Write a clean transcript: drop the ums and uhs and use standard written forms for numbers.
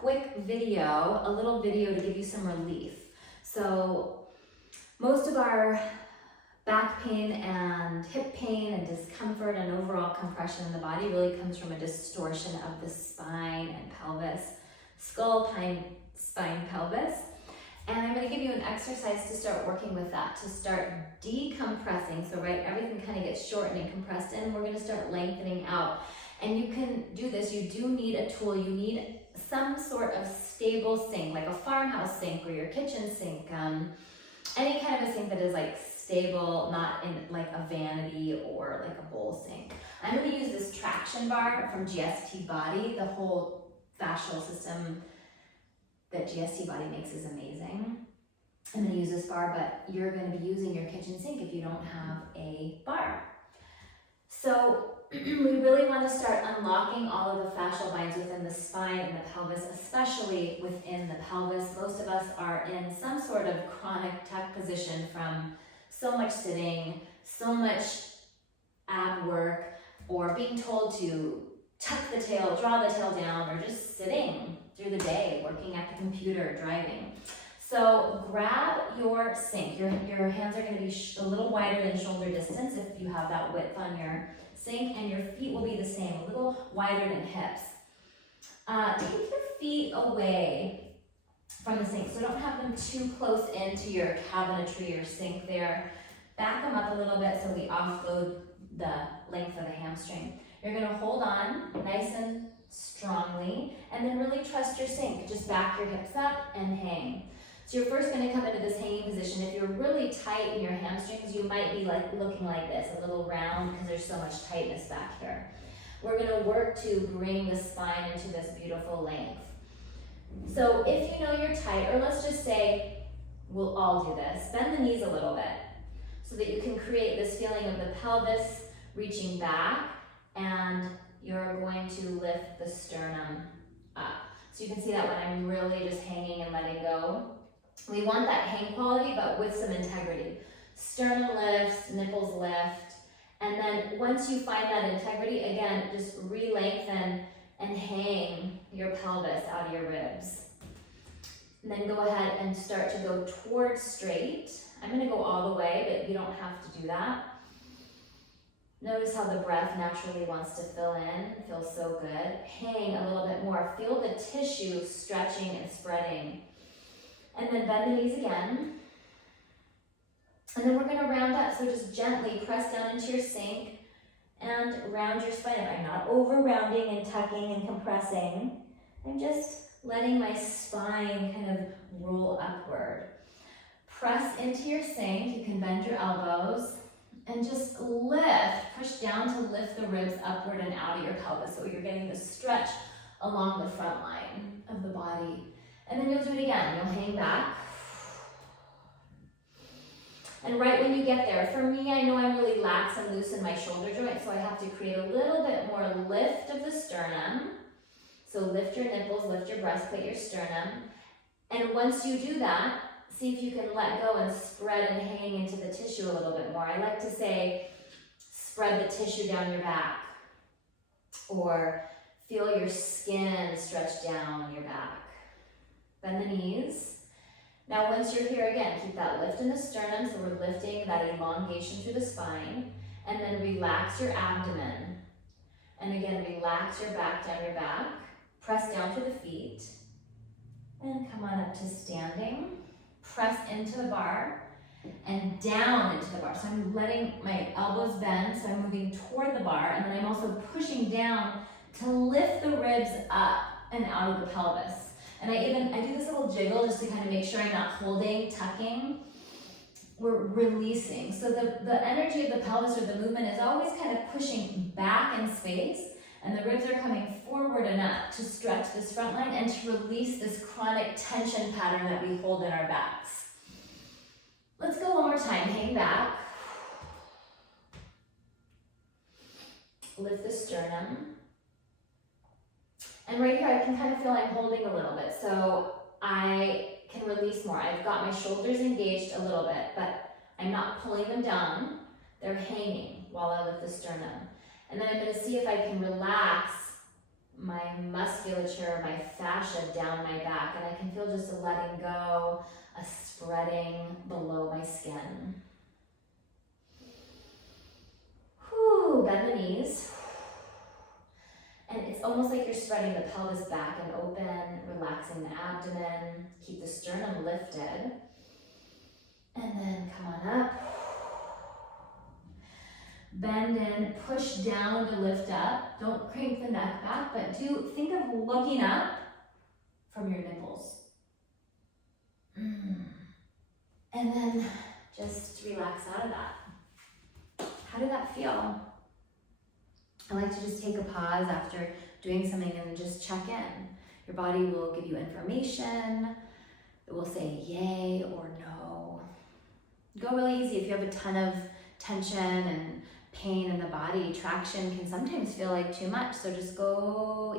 quick video, a little video to give you some relief. So most of our back pain and hip pain and discomfort and overall compression in the body really comes from a distortion of the spine and pelvis, skull, spine, pelvis. And I'm going to give you an exercise to start working with that, to start decompressing. So right, everything kind of gets shortened and compressed in. We're going to start lengthening out. And you can do this. You do need a tool. You need some sort of stable sink, like a farmhouse sink or your kitchen sink. Any kind of a sink that is like stable, not in like a vanity or like a bowl sink. I'm going to use this traction bar from GST Body. The whole fascial system that GST Body makes is amazing. I'm going to use this bar, but you're going to be using your kitchen sink if you don't have a bar. So we really want to start unlocking all of the fascial binds within the spine and the pelvis, especially within the pelvis. Most of us are in some sort of chronic tuck position from so much sitting, so much ab work, or being told to tuck the tail, draw the tail down, or just sitting through the day, working at the computer, driving. So grab your sink. Your hands are going to be a little wider than shoulder distance if you have that width on your sink, and your feet will be the same, a little wider than hips. Take your feet away from the sink, so don't have them too close into your cabinetry or sink there. Back them up a little bit so we offload the length of the hamstring. You're going to hold on nice and strongly, and then really trust your sink. Just back your hips up and hang. So you're first going to come into this hanging position. If you're really tight in your hamstrings, you might be like looking like this, a little round, because there's so much tightness back here. We're going to work to bring the spine into this beautiful length. So if you know you're tight, or let's just say we'll all do this, bend the knees a little bit so that you can create this feeling of the pelvis reaching back, and you're going to lift the sternum up. So you can see that when I'm really just hanging and letting go. We want that hang quality, but with some integrity. Sternum lifts, nipples lift, and then once you find that integrity, again, just re-lengthen and hang your pelvis out of your ribs. And then go ahead and start to go towards straight. I'm going to go all the way, but you don't have to do that. Notice how the breath naturally wants to fill in. It feels so good. Hang a little bit more. Feel the tissue stretching and spreading. And then bend the knees again. And then we're going to round up. So just gently press down into your sink and round your spine. I'm not over rounding and tucking and compressing. I'm just letting my spine kind of roll upward. Press into your sink. You can bend your elbows and just lift. Push down to lift the ribs upward and out of your pelvis. So you're getting the stretch along the front line of the body. And then you'll do it again. You'll hang back. And right when you get there, for me, I know I'm really lax and loose in my shoulder joint, so I have to create a little bit more lift of the sternum. So lift your nipples, lift your breastplate, your sternum. And once you do that, see if you can let go and spread and hang into the tissue a little bit more. I like to say, spread the tissue down your back, or feel your skin stretch down your back. Bend the knees. Now once you're here again, keep that lift in the sternum, so we're lifting that elongation through the spine, and then relax your abdomen. And again, relax your back down your back, press down to the feet, and come on up to standing. Press into the bar and down into the bar. So I'm letting my elbows bend, so I'm moving toward the bar, and then I'm also pushing down to lift the ribs up and out of the pelvis. And I do this little jiggle just to kind of make sure I'm not holding, tucking. We're releasing. So the energy of the pelvis or the movement is always kind of pushing back in space, and the ribs are coming forward enough to stretch this front line and to release this chronic tension pattern that we hold in our backs. Let's go one more time. Hang back. Lift the sternum. And right here, I can kind of feel I'm holding a little bit, so I can release more. I've got my shoulders engaged a little bit, but I'm not pulling them down. They're hanging while I lift the sternum. And then I'm going to see if I can relax my musculature, my fascia down my back, and I can feel just a letting go, a spreading below my skin. Whew, bend the knees. And it's almost like you're spreading the pelvis back and open, relaxing the abdomen. Keep the sternum lifted. And then come on up. Bend in, push down to lift up. Don't crank the neck back, but think of looking up from your nipples. And then just relax out of that. How did that feel? I like to just take a pause after doing something and just check in. Your body will give you information. It will say yay or no. Go really easy. If you have a ton of tension and pain in the body, traction can sometimes feel like too much. So just go